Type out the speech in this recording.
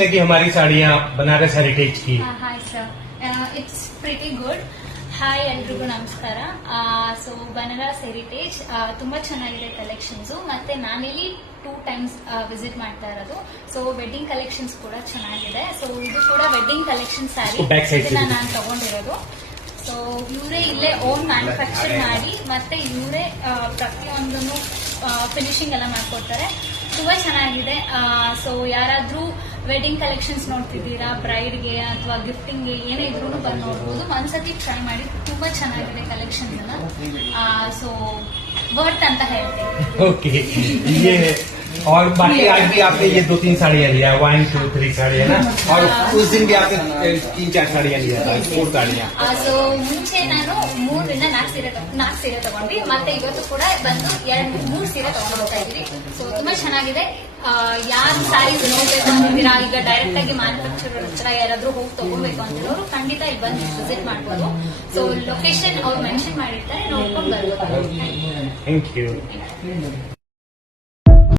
लगी हमारी साड़ियाँ बनारस हेरिटेज की? Hi sir, it's pretty good. Hi ಎಲ್ರಿಗೂ ನಮಸ್ಕಾರ. ಸೊ ಬನಾರಸ್ ಹೆರಿಟೇಜ್ ತುಂಬಾ ಚೆನ್ನಾಗಿದೆ ಕಲೆಕ್ಷನ್ಸ್. ಮತ್ತೆ ನಾನಿಲ್ಲಿ 2 times ವಿಸಿಟ್ ಮಾಡ್ತಾ ಇರೋದು. ಸೊ ವೆಡ್ಡಿಂಗ್ ಕಲೆಕ್ಷನ್ಸ್ ಕೂಡ ಚೆನ್ನಾಗಿದೆ. ಸೊ ಇದು ಕೂಡ ವೆಡ್ಡಿಂಗ್ ಕಲೆಕ್ಷನ್ ಸ್ಯಾರಿ ನಾನು ತಗೊಂಡಿರೋದು. ಸೊ ಇವರೇ ಇಲ್ಲೇ ಓನ್ ಮ್ಯಾನುಫ್ಯಾಕ್ಚರ್ ಮಾಡಿ ಮತ್ತೆ ಇವರೇ ಪ್ರತಿಯೊಂದನ್ನು ಫಿನಿಶಿಂಗ್ ಎಲ್ಲ ಮಾಡ್ಕೊಡ್ತಾರೆ. ತುಂಬಾ ಚೆನ್ನಾಗಿದೆ. ಸೊ ಯಾರಾದ್ರೂ ವೆಡ್ಡಿಂಗ್ ಕಲೆಕ್ಷನ್ಸ್ ನೋಡ್ತಿದ್ದೀರಾ, ಬ್ರೈಡ್ಗೆ ಅಥವಾ ಗಿಫ್ಟಿಂಗ್ಗೆ ಏನೇ ಇದ್ರೂ ಬಂದು ನೋಡ್ಬೋದು. ಒಂದ್ಸತಿ ಟ್ರೈ ಮಾಡಿ, ತುಂಬಾ ಚೆನ್ನಾಗಿದೆ ಕಲೆಕ್ಷನ್ಸ್ ಎಲ್ಲ. ಸೊ ವರ್ತ್ ಅಂತ ಹೇಳ್ತೀನಿ. ओके, ये और बाकी आज भी आपने ये 2-3 साड़ियाँ लिया, 1, 2, 3 साड़ियाँ ना, और उस दिन भी आपने 3-4 साड़ियाँ लिया था, 4 साड़ियाँ. ಸೊ ಮುಂಚೆ ನಾನು 3ರಿಂದ 4 ಸೀರೆ ತಗೊಂಡ್ವಿ. ಮತ್ತೆ ಇವತ್ತು ಕೂಡ ಬಂದು 2-3 ಸೀರೆ ತಗೊಂಡ್ತಾ ಇದೀವಿ. ಸೊ ತುಂಬಾ ಚೆನ್ನಾಗಿದೆ. ಯಾರು ಸ್ಯಾರೀಸ್ ನೋಡ್ಬೇಕು ಅಂತಿದ್ದೀರಾ, ಈಗ ಡೈರೆಕ್ಟ್ ಆಗಿ ಮ್ಯಾನುಫ್ಯಾಕ್ಚರರ್ ಹತ್ರ ಯಾರಾದ್ರೂ ಹೋಗಿ ತಗೋಬೇಕು ಅಂತಿರೋರು ಖಂಡಿತ ಇಲ್ಲಿ ಬಂದು ವಿಸಿಟ್ ಮಾಡ್ಬೋದು. ಸೊ ಲೊಕೇಶನ್ ಅವ್ರು ಮೆನ್ಷನ್ ಮಾಡಿರ್ತಾರೆ, ನೋಡ್ಕೊಂಡು ಬರ್ಬೋದು. Thank you.